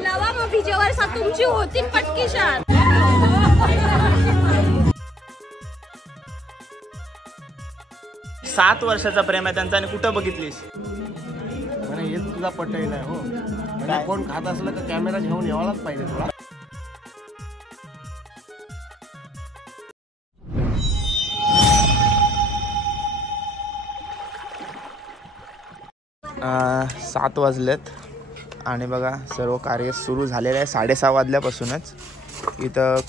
नवा मग विजेवर सा तुमची होती पटकीशान. 7 वर्षाचा प्रेम आहे त्यांचा आणि कुठं बघितलीस? हे तुला पटई नाही हो. म्हणजे कोण खात असलं तर कॅमेरा घेऊन यावालाच पाहिजे तुला. सात वाजलेत आणि बघा सर्व कार्य सुरू झालेलं आहे 6:30 वाजल्यापासूनच. इथं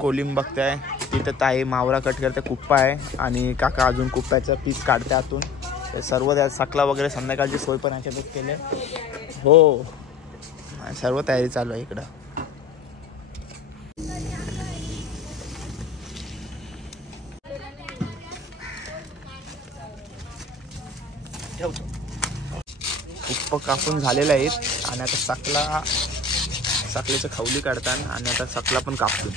कोलिंब बघताय, तिथं ताई मावरा कट करते, कुप्पा आहे आणि काका अजून कुप्प्याचा पीस काढते आतून. सर्व त्या सकला वगैरे संध्याकाळची सोय पण याच्यातच केली हो. सर्व तयारी चालू आहे इकडं. कुप्प कापून झालेले आहेत आणि आता सकलेचं खवली काढतात आणि आता सकला पण कापतो.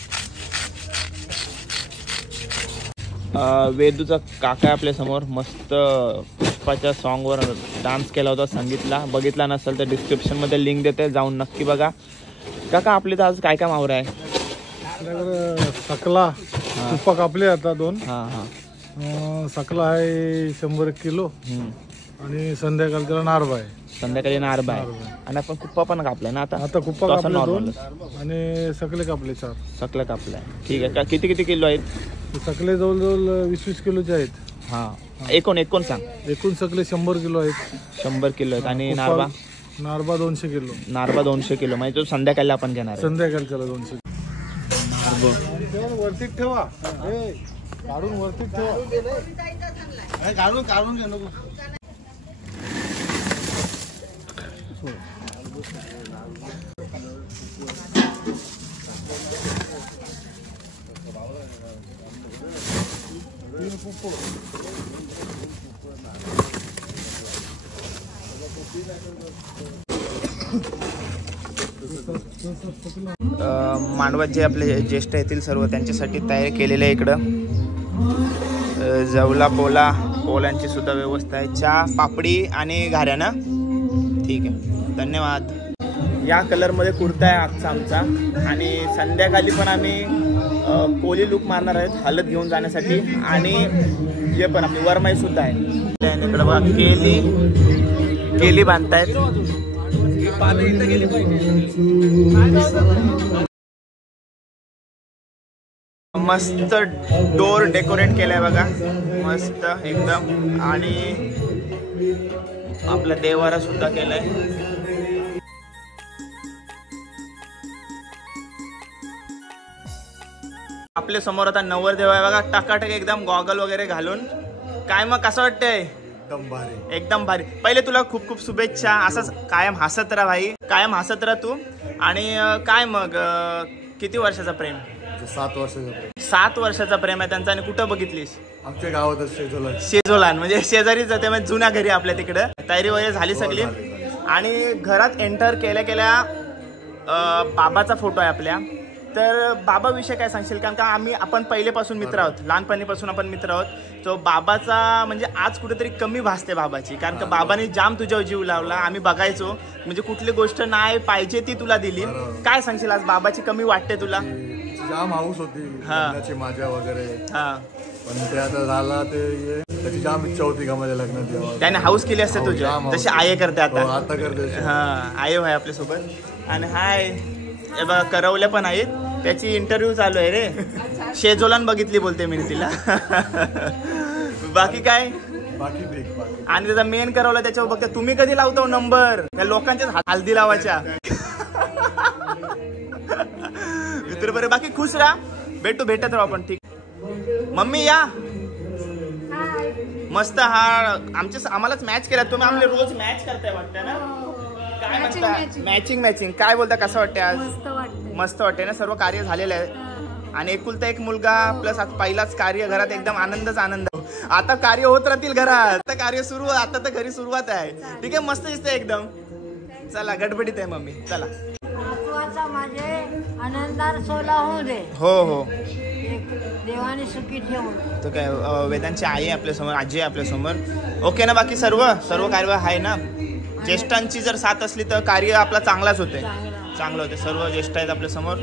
वेदूचा काका आपल्या समोर मस्त पुष्पाच्या सॉन्गवर डान्स केला होता, संगीतला. बघितला नसेल तर डिस्क्रिप्शनमध्ये लिंक देते, जाऊन नक्की बघा. काका आपले तर आज काय काय मावरा आहे? आपल्याकडे सकला पुष्पा कापले आता 2. सकला आहे 100 किलो आणि संध्याकाळी त्याला नारबा आहे. संध्याकाळी नारबा आहे आणि आपण कुप्पा पण कापलाय ना आता कुप्पा कापला 2 आणि सकले कापले 4. सकला कापलाय ठीक आहे. किती किती किलो आहेत? सकले जवळजवळ 20-20 किलोचे आहेत. एकूण सांग. एकूण सकले 100 किलो आहेत. 100 किलो आहेत आणि नारबा 200 किलो. नारबा 200 किलो म्हणजे तो संध्याकाळी आपण घेणार. संध्याकाळच्याला 200 वरतीच ठेवा, काढून वरतीच ठेवा. काढून घे नको. मांडवात जे आपले ज्येष्ठ येतील सर्व त्यांच्यासाठी तयारी केलेली आहे. इकडं जवला पोलांची सुद्धा व्यवस्था आहे. चहा, पापडी आणि घाऱ्या ना. ठीक आहे, धन्यवाद. या कलरमध्ये कुर्ता आहे आजचा आमचा आणि संध्याकाळी पण आम्ही कोली लुक मारणार आहेत हळद घेऊन जाण्यासाठी. आणि जे पण आपली वरमाई सुद्धा आहे. इकडं बघा केली बांधतायत. मस्त डोर डेकोरेट केलाय बघा, मस्त एकदम. आणि आपला देवारा सुद्धा केलाय. आपल्या समोर आता नवरदेव आहे बघा, टकाटक एकदम गॉगल वगैरे घालून. काय मग कसं वाटतंय? एकदम भारी. पहिले तुला खूप खूप शुभेच्छा. असंच कायम हसत राहा भाई, कायम हसत राहा तू. आणि काय मग किती वर्षाचा प्रेम? 7 वर्षाचा प्रेम. 7 वर्षाचा प्रेम आहे त्यांचा आणि कुठं बघितलीस? आमच्या गावातच शेजोलान म्हणजे शेजारीच जाते, म्हणजे जुन्या घरी आपल्या तिकडं. तयारी वगैरे झाली सगळी. आणि घरात एंटर केल्या बाबाचा फोटो आहे आपल्या. तर बाबाविषयी काय सांगशील? कारण का आपण पहिलेपासून मित्र आहोत, लहानपणीपासून आपण मित्र आहोत. तो बाबाचा म्हणजे आज कुठेतरी कमी भासते बाबाची. कारण का बाबांनी जाम तुझ्यावर जीव लावला, आम्ही बघायचो. म्हणजे कुठली गोष्ट नाही पाहिजे ती तुला दिली. काय सांगशील आज बाबाची कमी वाटते तुला? जाम हाऊस होती माझ्या वगैरे. पण ते आता झाला, ते त्याची जाम इच्छा होती का माझ्या लग्नात. त्याने हाऊस केली असते तुझ्या, जशी आये करते आता करते. आये आहे आपल्यासोबत. आणि हाय हे बघा करवल्या पण आहेत. त्याची इंटरव्ह्यू चालू आहे रे. शेजोलान बघितली बोलते मी तिला. बाकी काय? आणि त्याचा मेन करवला त्याच्यावर बघते. तुम्ही कधी लावतो नंबर? त्या लोकांच्याच हल्दी लावायच्या. मित्र बरे, बाकी खुश राहा. भेटत राहू आपण. ठीक. मम्मी या मस्त. आम्हालाच मॅच केला तुम्ही. आम्हाला रोज मॅच करताय वाटतं ना? काय म्हणता? मॅचिंग काय बोलता? कसं वाटतंय आज? मस्त वाटते ना. सर्व कार्य झालेलं आहे आणि एकुलता एक मुलगा प्लस आज पहिलाच कार्य घरात. एकदम आनंद. आता कार्य होत राहतील घरात. आता कार्य सुरू, आता तर घरी सुरुवात आहे. ठीक आहे, मस्त दिसतंय एकदम. चला गडबडीत आहे मम्मी, चला. माझे आनंदार सोला होऊ दे. हो हो. देवाने सुखी ठेवून. तर काय वेदांची आई आहे आपल्यासमोर, आजी आहे आपल्यासमोर. ओके ना, बाकी सर्व कार्य आहे ना. ज्येष्ठांची जर साथ असली तर कार्य आपला चांगलाच होते, चांगलं होते. सर्व ज्येष्ठ आहेत आपल्यासमोर.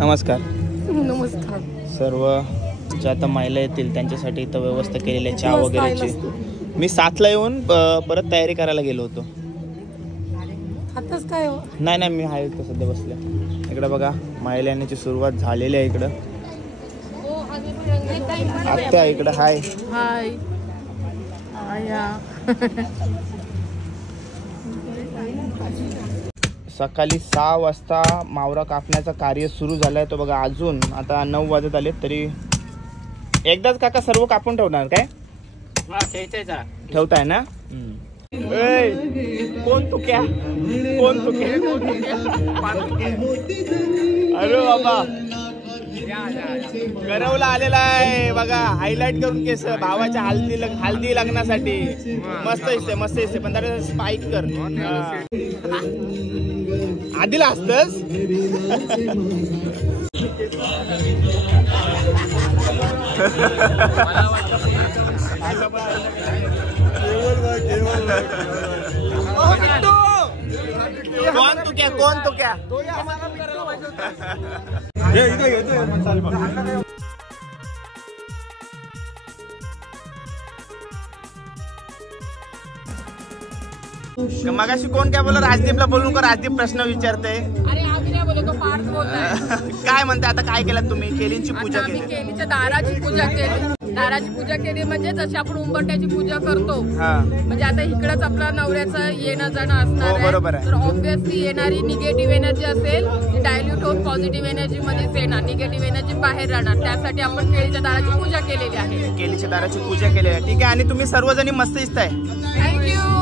नमस्कार. नमस्कार. सर्व ज्या आता महिला येतील त्यांच्यासाठी इथं व्यवस्था केलेली आहे चहा वगैरेची. मी 7ला येऊन परत तयारी करायला गेलो होतो. आताच काय हो? नाही मी आहे इथं सध्या बसल्या. इकडं बघा महिला येण्याची सुरुवात झालेली आहे. इकडं आत्या इकडं हाय. हाय. सकाळी 6 वाजता मावरा कापण्याचं कार्य सुरू झालंय. तो बघा अजून आता 9 वाजत आले तरी एकदाच काका सर्व कापून ठेवणार काय? ठेवताय ना. कोण तुक्या अरे बाबा गरवला आलेला आहे बघा. हायलाइट करून केस भावाच्या हल्दी लग्नासाठी. मस्त दिसते पण त्याला स्पाइक कर. आधीला असतस. कोण तो क्या मगाशी कोण काय बोलला? राजदीपला बोलू का? राजदीप प्रश्न विचारते. अरे आम्ही नाही बोलतो, पार्थ बोलतोय. काय म्हणते आता? काय केलं तुम्ही? केलींची पूजा केली. केलीच्या दाराची पूजा केली. दाराची पूजा केली म्हणजे जशी आपण उंबरट्याची पूजा करतो. म्हणजे आता इकडंच आपला नवऱ्याचं येणं जाणं असणार आहे. तर ऑब्व्हियसली येणारी निगेटिव्ह एनर्जी असेल ती डायल्यूट होऊन पॉझिटिव्ह एनर्जी मध्येच येणार, निगेटिव्ह एनर्जी बाहेर राहणार. त्यासाठी आपण केळीच्या दाराची पूजा केलेली आहे. केळीच्या दाराची पूजा केली आहे. ठीक आहे. आणि तुम्ही सर्वजणी मस्त दिसताय. थँक्यू.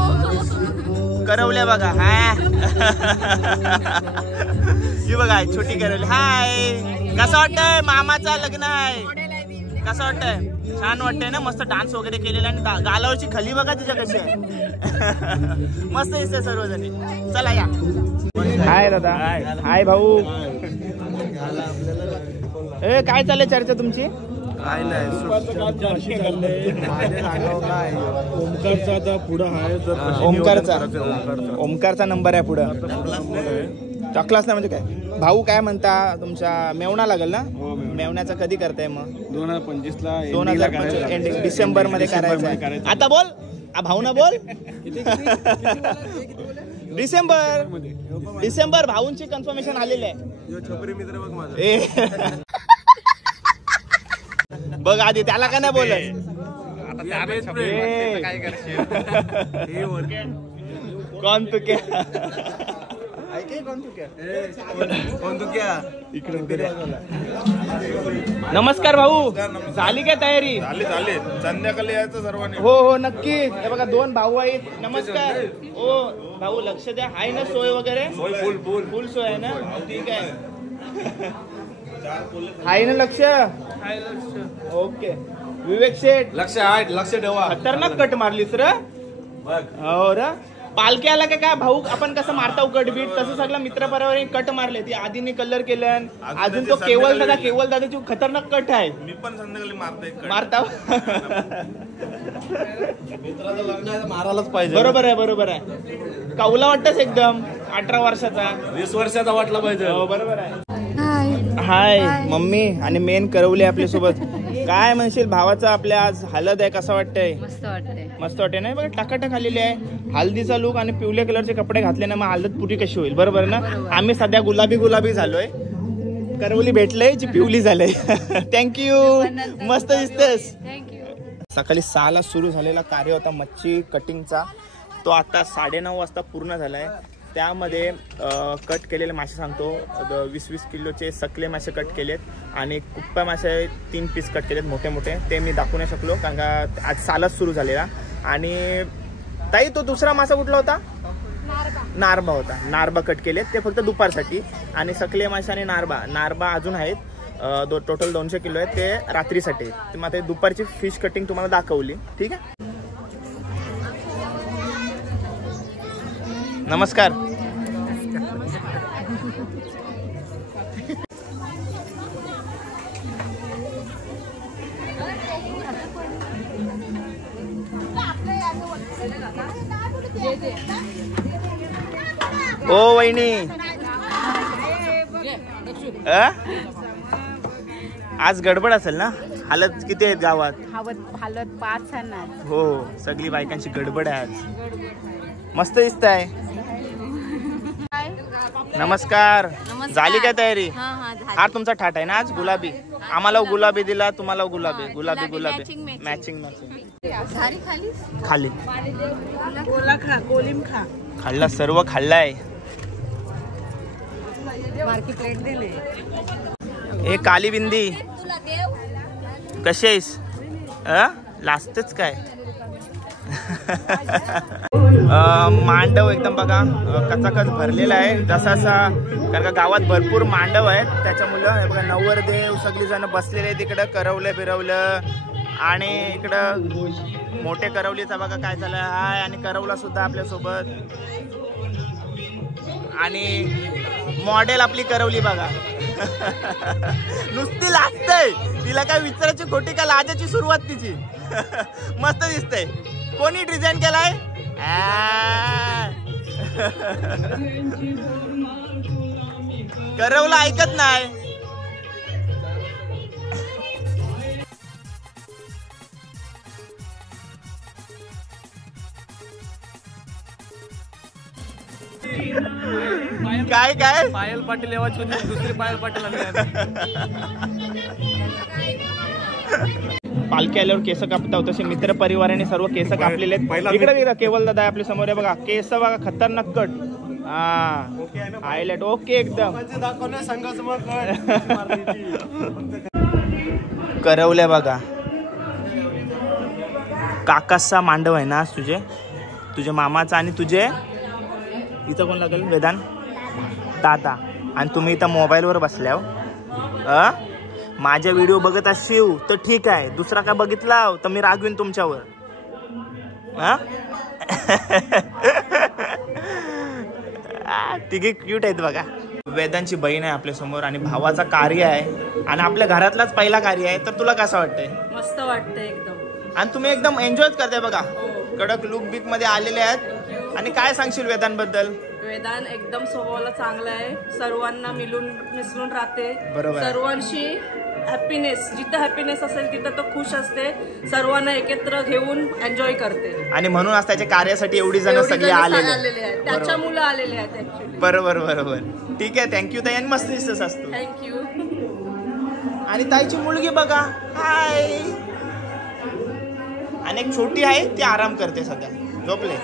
करवल्या बघा. ही बघा छोटी करवली. हाय. कसं वाटतंय? मामाचं लग्न आहे. कसं वाटतंय? छान वाटतंय ना. मस्त डान्स वगैरे केलेला आणि गालावरची खली बघा तिच्या कशी आहे. मस्त दिसतंय सर्वजणी. चला या. हाय दादा. हाय भाऊ. काय चाललंय चर्चा तुमची? काय नाही. ओमकारचा आता पुढं आहे. ओमकारचा नंबर आहे पुढं. टाकलाच नाही म्हणजे काय? भाऊ काय म्हणता? तुमच्या मेवणा लागेल ना? मेवण्याचा कधी करताय मग? 2025ला. 2025 एंडिंग डिसेंबर मध्ये करायचं. आता बोल भाऊ ना बोल. डिसेंबर भाऊंची कन्फर्मेशन आलेली आहे. बघ आधी त्याला का नाही बोलत? कोण तू क्या? नमस्कार भाऊ. झाली काय तयारी? झाली. संध्याकाळी यायचं सर्वांनी. हो नक्की. हे बघा 2 भाऊ आहेत. नमस्कार. ओ भाऊ लक्ष द्या. आहे ना सोय वगैरे? फुल सोय आहे ना? ठीक आहे. आहे ना लक्ष? ओके. विवेक शेठ लक्ष ठेवा. खतरनाक कट मारलीस रे. हो रे. पालखी आला काय भाऊ? आपण कसं मारता कट बीट तसं सगळं मित्र परिवार कट मारले. ती आधीने कलर केलं. अजून तो केवल दादाची खतरनाक कट आहे. मी पण संध्याकाळी मारता. मित्राचं लग्न आहे मारायलाच पाहिजे. बरोबर आहे. काऊला वाटतच एकदम 18 वर्षाचा 20 वर्षाचा वाटला पाहिजे. हो बरोबर आहे. हाय मम्मी आणि मेन करवली आपल्या सोबत. काय म्हणशील भावाचा आपल्या आज हालत आहे? कसं वाटतंय? मस्त वाटतंय ना. बघा टकाटक आलेली आहे. हल्दीचा लुक आणि पिवळ्या कलरचे कपडे घातले ना मग हळद पुरी कशी होईल? बरोबर ना. आम्ही सध्या गुलाबी झालोय. करवली भेटले जी पिवली झाले. थँक्यू. मस्त दिसतेस. सकाळी 6ला सुरू झालेला कार्य होता मच्छी कटिंगचा. तो आता 9:30 वाजता पूर्ण झालाय. त्यामध्ये कट केलेले मासे सांगतो. 20-20 किलोचे सकले मासे कट केलेत आणि कुप्पा मासे 3 पीस कट केलेत मोठे. ते मी दाखवू नाही शकलो कारण का आज 6लाच सुरू झालेला. आणि ताई तो दुसरा मासा कुठला होता? नारबा होता. नारबा कट केलेत ते फक्त दुपारसाठी. आणि सकले मासे आणि नारबा अजून आहेत. टोटल 200 किलो आहेत. ते रात्रीसाठी. ते मग दुपारची फिश कटिंग तुम्हाला दाखवली. ठीक आहे. नमस्कार. ओ वहिनी आज गडबड असेल ना? हालत किती आहेत गावात? हालत 5 आहे. हो सगळी बायकांची गडबड आहे आज. मस्त दिसत आहे. नमस्कार. झाली काय तयारी? हा तुमचा ठाट आहे ना आज गुलाबी. आम्हाला गुलाबी दिला, तुम्हाला गुलाबी. गुलाबी गुलाबी मॅचिंग मॅचिंग. खाली खाल्ला, सर्व खाल्लाय. हे काली बिंदी कशी आहेस? लाजतेच काय? मांडव एकदम बघा कचाकच भरलेला आहे जसा कारण का गावात भरपूर मांडव आहेत त्याच्यामुळं. बघा नवरदेव सगळी जण बसलेले तिकडं. करवलं बिरवलं आणि इकडं मोठे करवलीचा बघा काय झालं हाय. आणि करवला सुद्धा आपल्यासोबत. आणि मॉडेल आपली करवली बघा. नुसती लाजतंय. तिला काय विचारायची खोटी का लाजाची सुरुवात तिची. मस्त दिसतंय. कोणी डिझाईन केलाय? करवला ऐकत नाही. काय काय पायल पाटील येवाची होती, दुसरी पायल पाटील आम्ही. पालखी आल्यावर केस कापता होत तसे मित्र परिवाराने सर्व केस कापलेले आहेत. इकडे केवल दादा आपल्या समोर आहे बघा. केस बघा खतरनाक कट. हायलाइट ओके एकदम. करवल्या बघा. काकाचा मांडव आहे ना तुझे मामाचा. आणि तुझे इथं कोण लागेल? वेदांत दादा. आणि तुम्ही इथं मोबाईलवर बसल्या. माझ्या व्हिडिओ बघत असशील तर ठीक आहे. दुसरा काय बघितला तर मी रागवीन तुमच्यावर. तिघे क्यूट आहेत बघा. वेदांची बहीण आहे आपल्या समोर आणि भावाचा कार्य आहे आणि आपल्या घरातलाच पहिला कार्य आहे. तर तुला कसं वाटतंय? मस्त वाटतंय एकदम. आणि तुम्ही एकदम एन्जॉयच करताय बघा. कडक लुक बिक मध्ये आलेले आहेत. आणि काय सांगशील वेदांबद्दल? वेदांत एकदम स्वभावाला चांगला आहे. सर्वांना मिसळून राहते. बरोबर. सर्वांशी हॅपीनेस, जिथं हॅपीनेस असेल तिथं तो खुश असते. सर्वांना एकत्र घेऊन एन्जॉय करते. आणि म्हणून आज त्याच्या कार्यासाठी एवढी जण सगळे आलेले आहेत. त्याच्या मुलं आलेले आहेत ऍक्च्युली. बरोबर बरोबर. ठीक आहे थँक्यू ताई. आणि मस्त दिसतस असतो. थँक्यू. आणि ताईची मुलगी बघा हाय. आणि एक छोटी आहे ती आराम करते सध्या. झोपले.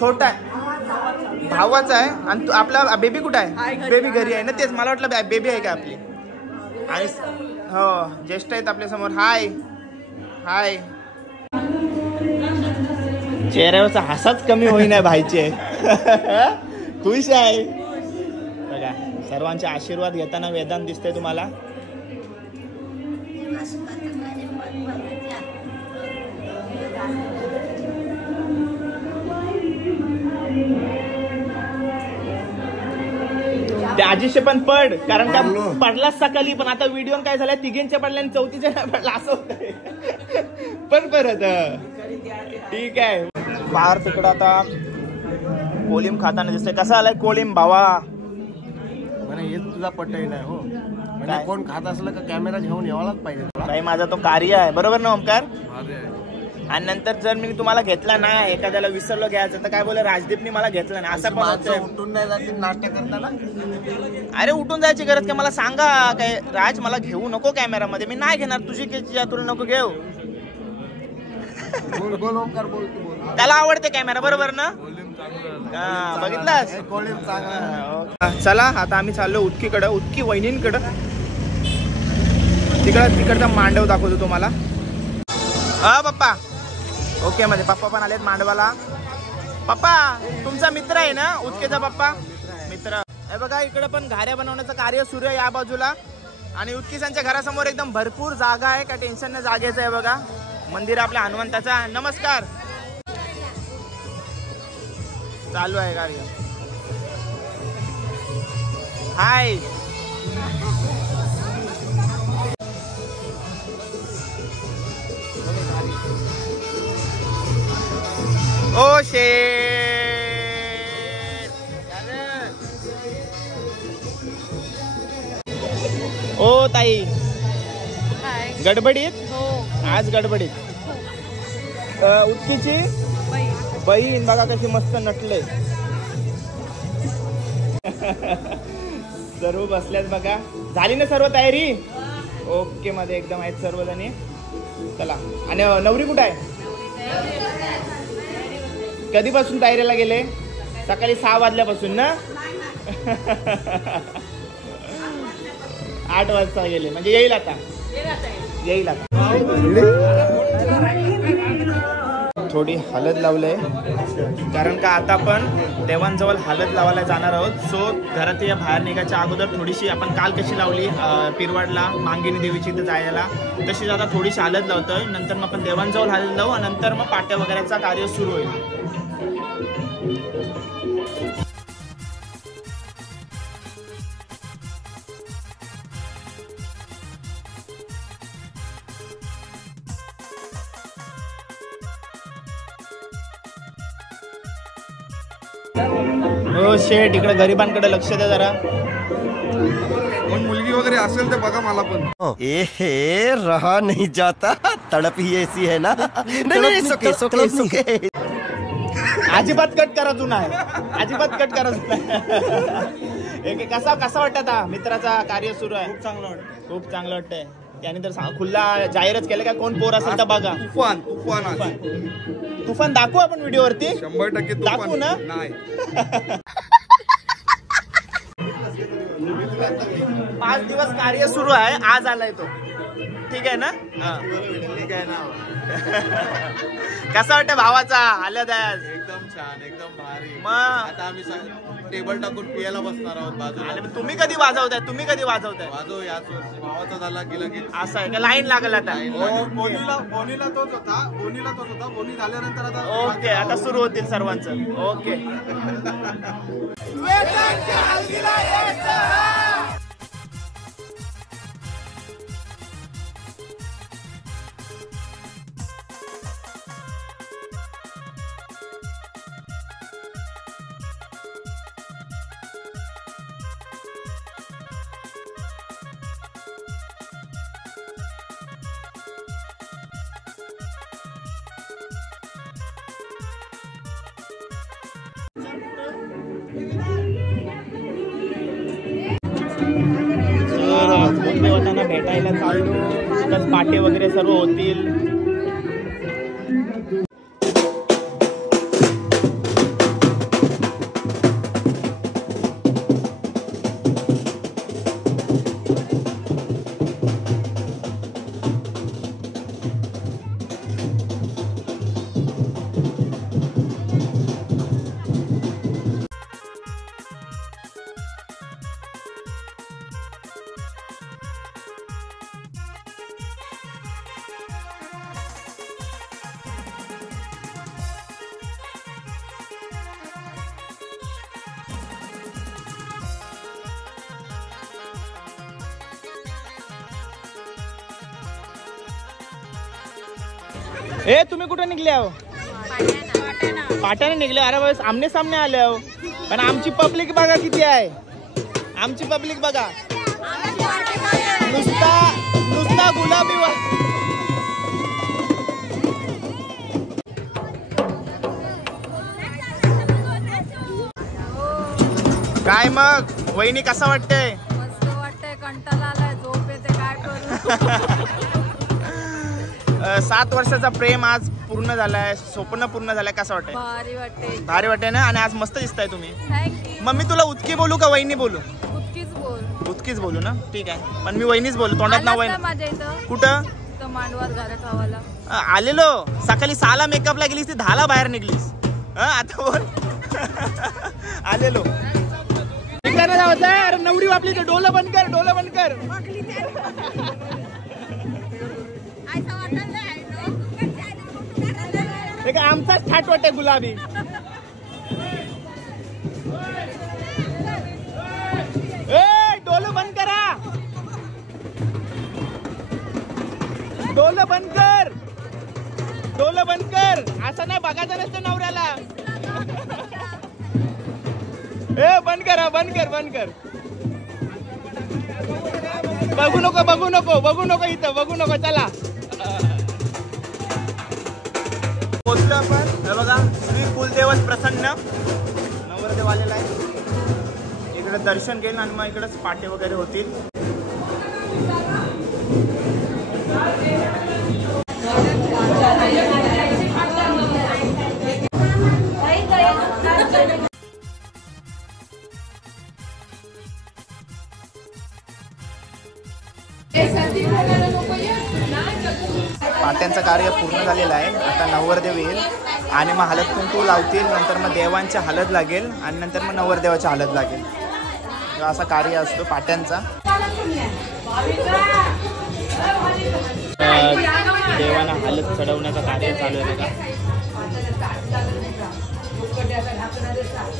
छोटा आहे भावाचा आहे. आणि तू आपला बेबी कुठं आहे? बेबी घरी आहे ना. तेच मला वाटलं बेबी आहे का आपली. आणि हो ज्येष्ठ आहेत आपल्या समोर. हाय हाय. चेहऱ्यावरचा हसाच कमी होईना भाईचे. खुश आहे बघा. सर्वांचे आशीर्वाद घेताना वेदांत दिसतंय तुम्हाला. ते आजीचे पण पड कारण का पडलाच सकाळी. पण आता व्हिडिओ काय झालाय तिघींच्या पडल्या आणि चौथीच्या नाही पडला असं होतंय. पण परत ठीक आहे. बाहेर तिकडं आता कोलिम खाताना दिसतंय. कसा आलाय कोलिम भावा? हे तुझा पट्टाही नाही हो. म्हणजे कोण खात असलं का कॅमेरा घेऊन यावालाच पाहिजे. भाई माझा तो कार्य आहे बरोबर ना ओमकार? आणि नंतर जर मी तुम्हाला घेतला ना एखाद्याला विसरलो घ्यायचं तर काय बोल राजदीपनी मला घेतला नाही असं पण होतं. उठून नाही जाते नाट्य करताना. अरे उठून जायची गरज काय? मला सांगा काय राज मला घेऊ नको कॅमेरामध्ये. मी नाही घेणार. तुझी तुला नको घेऊ. त्याला आवडते कॅमेरा बरोबर ना? बघितलास? चला आता आम्ही चाललो उटकीकडं. उटकी वहिनींकडं. तिकडचा मांडव दाखवतो तुम्हाला. पप्पा ओके मध्ये पप्पा पण आलेत मांडवाला. पप्पा तुमचा मित्र आहे ना उटकेचा पप्पा? मित्र. हे बघा इकडे पण घाऱ्या बनवण्याचं कार्य सुरू आहे या बाजूला. आणि उटकीसांच्या घरासमोर एकदम भरपूर जागा आहे. काय टेन्शन नाही जागेचं आहे बघा. मंदिर आपल्या हनुमंताचा. नमस्कार. चालू आहे कार्य. हाय ओ शे ओ ताई गडबडीत आज गडबडीत उत्कीची बहीण बघा कशी मस्त नटले. सर्व बसल्यात बघा. झाली ना सर्व तयारी? ओके मध्ये एकदम आहेत सर्वजणी. चला. आणि नवरी कुठं आहे? कधीपासून तयारीला गेले? सकाळी 6 वाजल्यापासून ना. 8 वाजता गेले म्हणजे येईल आता. येईल आता. थोडी हळद लावलंय कारण का आता आपण देवांजवळ हळद लावायला जाणार आहोत. सो घरात या बाहेर निघायच्या अगोदर थोडीशी आपण काल कशी लावली पिरवाडला मांगिनी देवीची इथं जायला तशी आता थोडीशी हळद लावतोय. नंतर मग आपण देवांजवळ हळद लावू आणि नंतर मग पाट्या वगैरेचा कार्य सुरू होईल. हो शेठ इकडे गरिबांकडे लक्ष द्या जरा. मुलगी वगैरे असेल तर बघा मला पण. हे रहा नहीं जाता तड़प ही ऐसी है ना. नहीं सोके अजिबात कट करा तू नाही. अजिबात कट करा कसा कसा वाटत आता मित्राचा कार्य सुरू आहे? खूप चांगलं वाटतं. खूप चांगलं वाटतंय. त्याने तर खुल्ला जाहीरच केलं का कोण पोर असेल तर बघा. तुफान तुफान तुफान दाखवू आपण व्हिडिओवरती. 100% दाखवू ना. नाही 5 दिवस कार्य सुरू आहे. आज आलाय तो. ठीक आहे ना. ठीक आहे ना. कसा वाटतं भावाचा आल्यात आज? एकदम छान एकदम भारी. मग आता आम्ही टेबल टाकून पियाला बसणार आहोत बाजूला. तुम्ही कधी वाजवताय? तुम्ही कधी वाजवताय? वाजव याच भावाचा झाला की लगेच. असं आहे का? लाईन लागल आता. बोनीला तोच होता. बोनी झाल्यानंतर आता ओके आता सुरू होतील सर्वांचं. ओके देवतांना भेटायला चाललो. पाटे वगैरे सर्व होतील. ए तुम्ही कुठे निघले आहो? पाट्याने निघले. अरे बस आमने सामने आले आहो. पण आमची पब्लिक बघा किती आहे. आमची पब्लिक बघा नुसता गुलाबी. काय मग वहिनी कसा वाटतंय? मस्त वाटतंय. कंटाळा आलाय. झोप येते. काय करू. 7 वर्षाचा प्रेम आज पूर्ण झालाय. स्वप्न पूर्ण झालंय. कसं वाटतंय? भारी वाटते. भारी वाटतंय ना. आणि आज मस्त दिसताय तुम्ही. थँक्यू. मम्मी तुला उतकी बोलू का वहिनी बोलू? उतकीच बोल. उतकीच बोलू ना. ठीक आहे. पण मी वहिनीच बोलू. तोंडात नाव वहिनी. माझ्या इथं कुठं? मांडवात घरा खावाला आलेलो. सकाळी 6ला मेकअपला गेलीस ती 10ला बाहेर निघलीस. आता बोल. आलेलो. अरे नवरी आपली डोलं बंद कर. डोलं बंद कर. आमचाच थाट वाटते गुलाबी. ए डोलं बंद करा. डोलं बंद कर, डोलं बंद कर. असं नाही बघायचं नसतं नवऱ्याला. ए बंद कर, बंद कर, बंद कर. बघू नको, बघू नको, बघू नको, इथं बघू नको. चला पोचलो आपण. हे बघा श्री कुलदेवत प्रसन्न नवरदेव आलेला आहे. इकडे दर्शन घेईल आणि मग इकडेच पाटे वगैरे होतील. पाट्यांचं कार्य पूर्ण झालेलं आहे. आता नवरदेव येईल आणि मग हळद कुंकू लावतील. नंतर मग देवांची हळद लागेल आणि नंतर मग नवरदेवाची हळद लागेल. असा कार्य असतो पाट्यांचा. देवांना हळद चढवण्याचं कार्य चालू आहे बघा.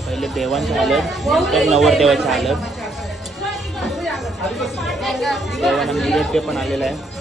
पहिले देवांची हळद, नंतर नवरदेवाची हळद. देवांना नैवेद्य पण आलेला आहे.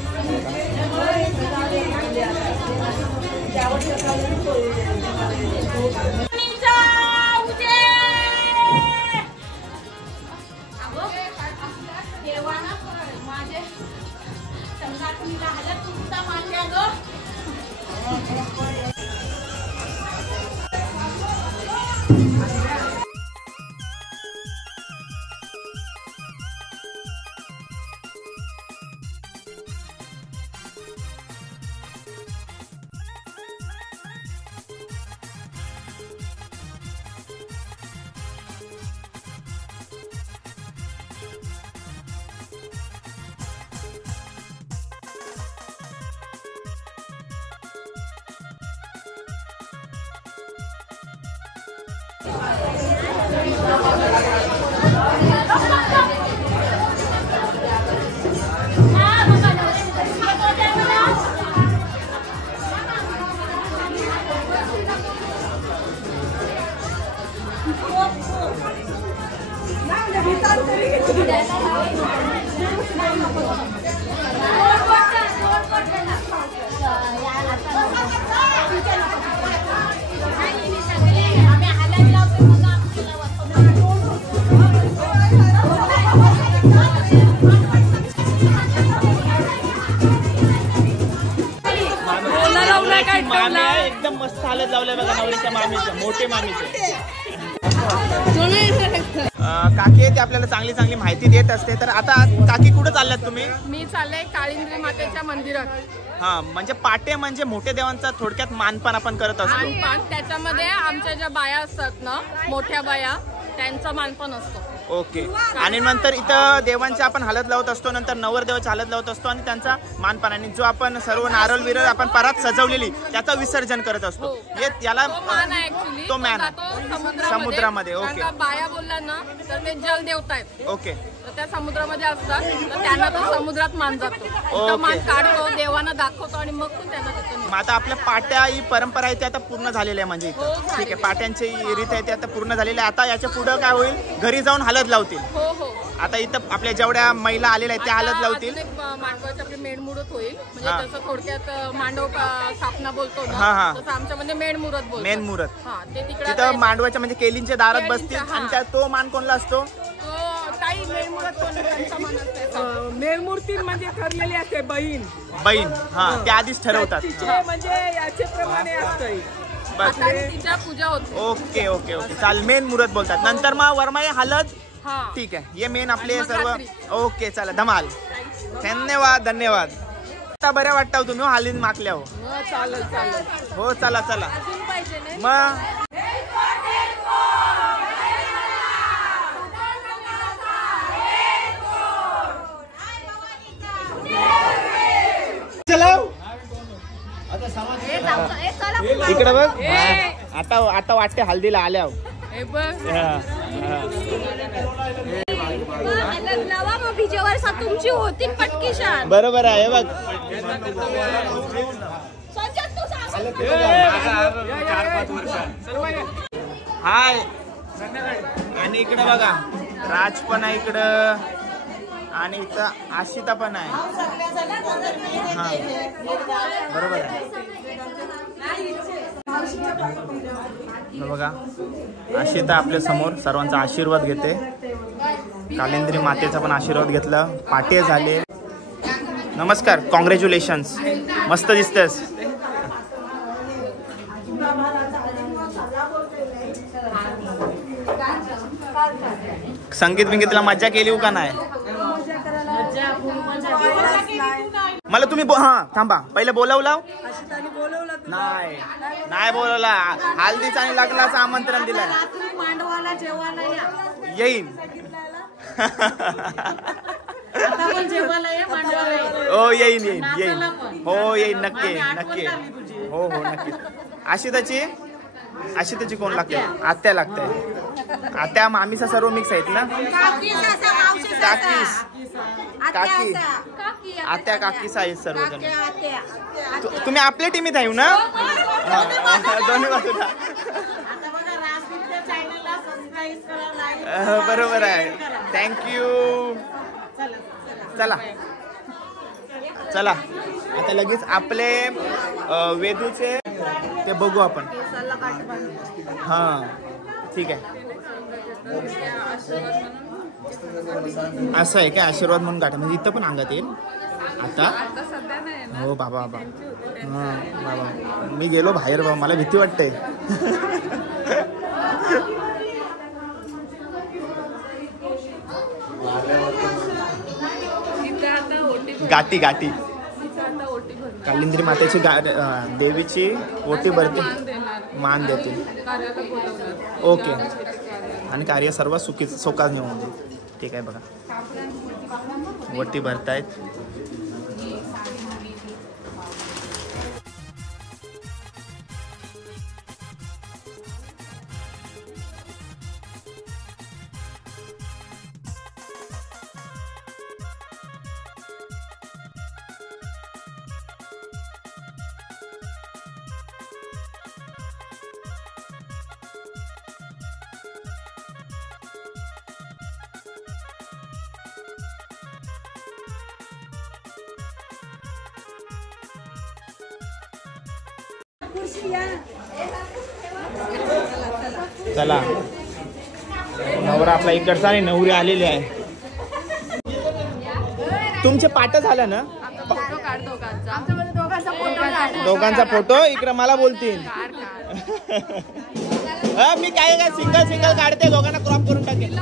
एकदम मस्त हालत लावलंय बघा नवरीच्या मामीचे, मोठे मामीचे. काकी ते आपल्याला चांगली चांगली माहिती देत असते. तर आता काकी कुठं चालल्यात तुम्ही? मी चालले काळिंद्री मातेच्या मंदिरात. हा म्हणजे पाटे म्हणजे मोठे देवांचा थोडक्यात मानपान आपण करत असतो. मानपान त्याच्यामध्ये आमच्या ज्या बाया असतात ना, मोठ्या बाया, त्यांचा मानपान असतो. ओके. आणि नंतर इथं देवांची आपण हळद लावत असतो, नंतर नवरदेवाची हळद लावत असतो आणि त्यांचा मानपान आणि जो आपण सर्व नारळ विरळ आपण परात सजवलेली त्याचं विसर्जन करत असतो. हे याला तो मॅन समुद्रामध्ये. ओके. बाया बोलला ना तर ते जल देवता आहेत. ओके. तर त्या समुद्रामध्ये असतात तर त्यांना तो समुद्रात मान जातो. मान काढतो, देवांना दाखवतो आणि मग पण त्यांना तिथं. मग आता आपल्या पाट्या ही परंपरा आहे ती आता पूर्ण झालेली आहे म्हणजे इथं. ठीक आहे. पाट्यांची रीत आहे ती आता पूर्ण झालेली आहे. आता याच्या पुढं काय होईल, घरी जाऊन हळद लावतील. हो हो. आता इथं आपल्या जेवढ्या महिला आलेल्या आहेत त्या हळद लावतील. मांडवाची आपली मेणमुहूर्त होईल. म्हणजे तसं थोडक्यात मांडव स्थापना बोलतो ना, तसं आमच्यामध्ये मेणमुहूर्त बोलतो. मेणमुहूर्त. हा, ते तिकडे तिथं मांडवाच्या म्हणजे केलींच्या दारात बसतील आणि त्या तो मान कोणला असतो? काही मेणमूर्ती म्हणजे ठरलेली असते बहीण. बहीण. हा, त्या आधीच ठरवतात म्हणजे याचे प्रमाणे असतं. बस तिच्या पूजा होते. Okay okay okay. चाल मेन मुहूर्त बोलतात. नंतर मग वरमाई हळद. ठीक आहे. हे मेन आपले सर्व. ओके चला धमाल. धन्यवाद धन्यवाद. आता बऱ्या वाटतं तुम्ही हालीन मागल्या हो. चालेल चालेल. हो चला चला मग. इकडे बघ. आता आता वाटते हल्दीला आल्या. तुमची होती पटकीशान. बरोबर आहे बघ. हाय. आणि इकडे बघा राज पण आहे इकडं आणि इथं आशिता पण आहे. हा बरोबर आहे. बघा आशिता आपल्या समोर सर्वांचा आशीर्वाद घेते. कालिंद्री मातेचा पण आशीर्वाद घेतला. पाटे झाले. नमस्कार, कॉंग्रॅच्युलेशन्स. मस्त दिसतेस. संगीत बिंगीतला मज्जा केली का नाही? मला तुम्ही हा थांबा पहिले बोलवलं नाही. नाही बोलवला. हल्दीचा आणि लग्नाचं आमंत्रण दिलंय. येईन. हो येईन येईन येईन. हो येईन नक्की नक्की. हो हो नक्की. आशिताची कोण लागते? आत्या लागते. आत्या मामीचा सर्व मिक्स आहेत ना? काकी आत्या काकीस आहेत सर्वजण. तुम्ही आपल्या टीमीत आहे ना? दोन्ही बाजूला. बरोबर आहे. थँक्यू. चला चला आता लगेच आपले वेदूचे ते बघू आपण. हा ठीक आहे. असं आहे काय? आशीर्वाद म्हणून गाठा म्हणजे इथं पण अंगात येईल आता. हो बाबा बाबा. हा बाबा मी गेलो बाहेर बाबा. मला भीती वाटते. गाठी गाठी कालिंद्री मातेची देवीची ओटी भरते. मान देते. ओके. आणि कार्य सर्व सुखात नेऊन दे. ठीक आहे. बघा ओटी भरतायत. चला नवरा आपला इकडचा आणि नवरी आलेली आहे. तुमचे पाठ झालं ना? दोघांचा फोटो इकडे मला बोलतील. मी काय सिंगल काढते. दोघांना क्रॉप करून टाकेल.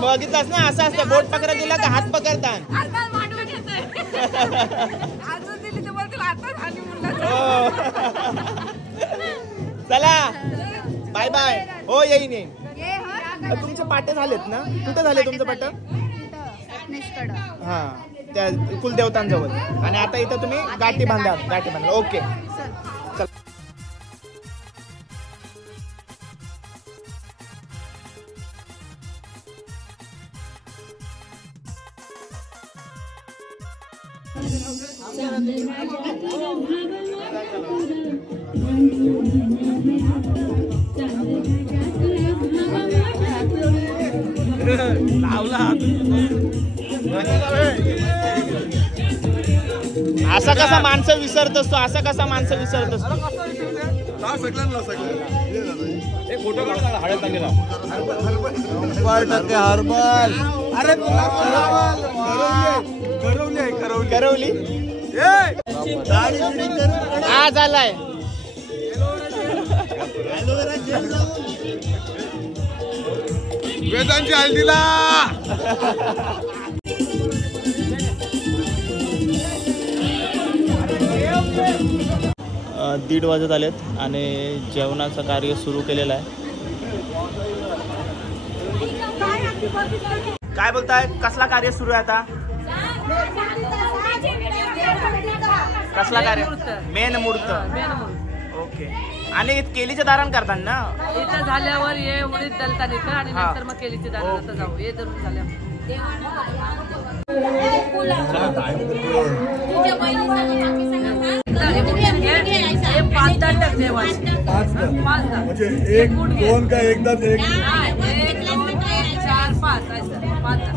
बघितलंच ना असं असतं. बोट पकडा दिला का हात पकडतात. चला बाय बाय. हो येईन येईन. तुमचे पाटे झालेत ना? कुठे झाले तुमचं पाट? हा त्या कुलदेवतांजवळ. आणि आता इथं तुम्ही गाठी बांधा. ओके चल. असा कसा माणसं विसरत असतो? असा कसा माणसं विसरत असतो? करवली आज आलाय. वेदांची हल्दीला. दीड वाजत आलेत आणि जेवणाचं कार्य सुरू केलेलं आहे. काय बोलताय? कसला कार्य सुरू आहे आता? कसला कार्य? मेन मूर्त. ओके. आणि केलीचे दारण करतात ना? इथं झाल्यावर ये उडीद दलता इथं आणि नंतर मग केलीचे दारण जाऊ. हे धरून झाल्यावर म्हणजे एक दोन का एकदा? 1 2 3 4 5 5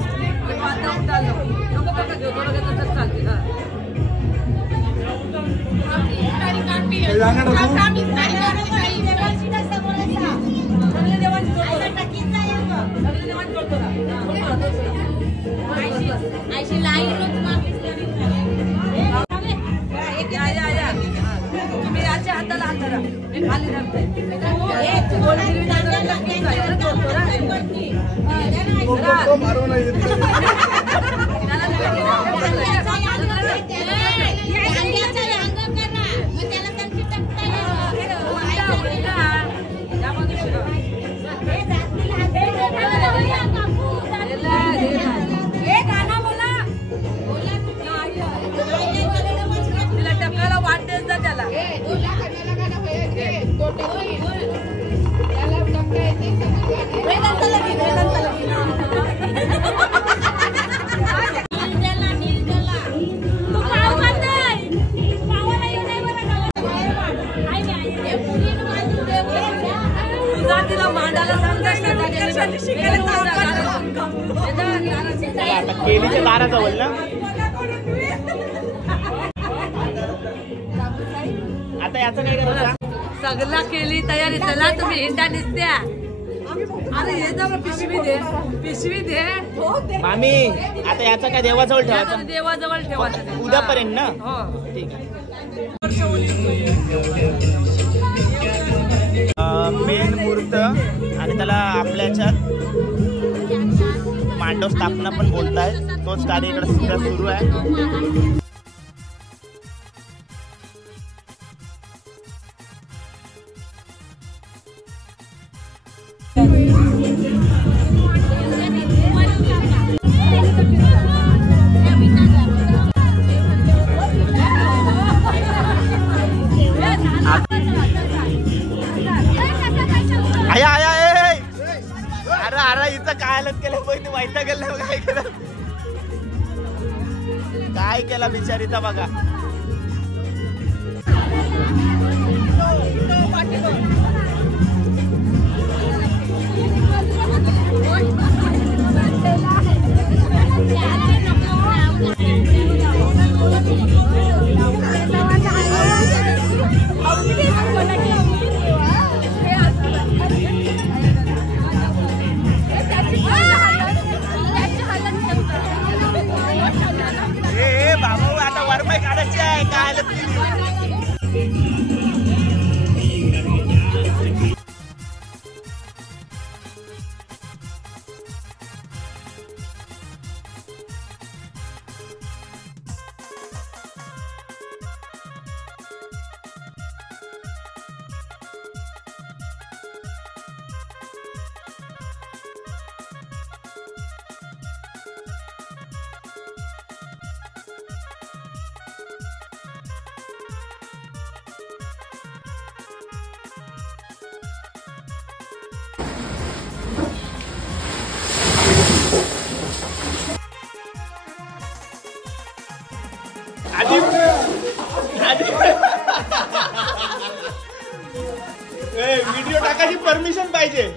केलीच्या दाराजवळ ना आता याचं काय करायचं सगळा केली तयारी चला तुम्ही हिंडा दिसत्या अरे हे जा पिशवी दे मामी आता याचा काय देवाजवळ ठेवायचा देवाजवळ ठेवायचं उद्यापर्यंत ना हो ठीक आहे मेन मूर्त आणि त्याला आपल्याच्यात मांडव स्थापना पण बोलताय तोच कार्य इकडे सुद्धा सुरू आहे काय केला बिचारीचा बघा व्हिडिओ टाकायची परमिशन पाहिजे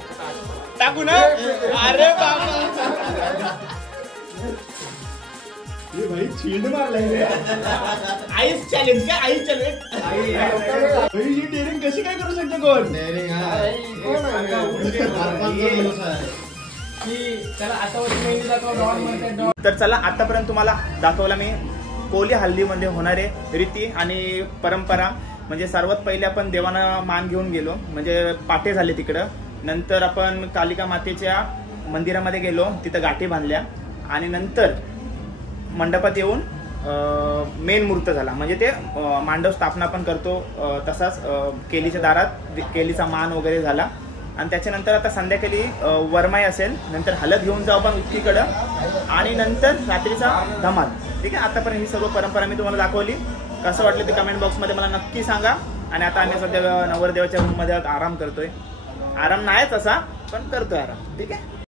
टाकू ना अरे बाबा ये भाई चींड मारलाय आईस चॅलेंज काय आईस चॅलेंज ही डेअरिंग कशी काय करू शकते कोण तर चला आतापर्यंत तुम्हाला दाखवला मी कोली हल्दीमध्ये होणारे रीती आणि परंपरा म्हणजे सर्वात पहिले आपण देवांना मान घेऊन गेलो म्हणजे पाटे झाले तिकडं नंतर आपण कालिका मातेच्या मंदिरामध्ये गेलो तिथं गाठी बांधल्या आणि नंतर मंडपात येऊन मेन मूर्त झाला म्हणजे ते मांडव स्थापना पण करतो तसाच केलीच्या दारात केलीचा मान वगैरे झाला आणि त्याच्यानंतर आता संध्याकाळी वरमाई असेल नंतर हलद घेऊन जाऊ आपण उत्तीकडं आणि नंतर रात्रीचा धमाल ठीक आहे आतापर्यंत ही सर्व परंपरा मी तुम्हाला दाखवली कसं वाटलं ते कमेंट बॉक्समध्ये मला नक्की सांगा आणि आता आम्ही सध्या नवरदेवाच्या रूममध्ये आराम करतोय आराम नाहीच असा पण करतोय आराम ठीक आहे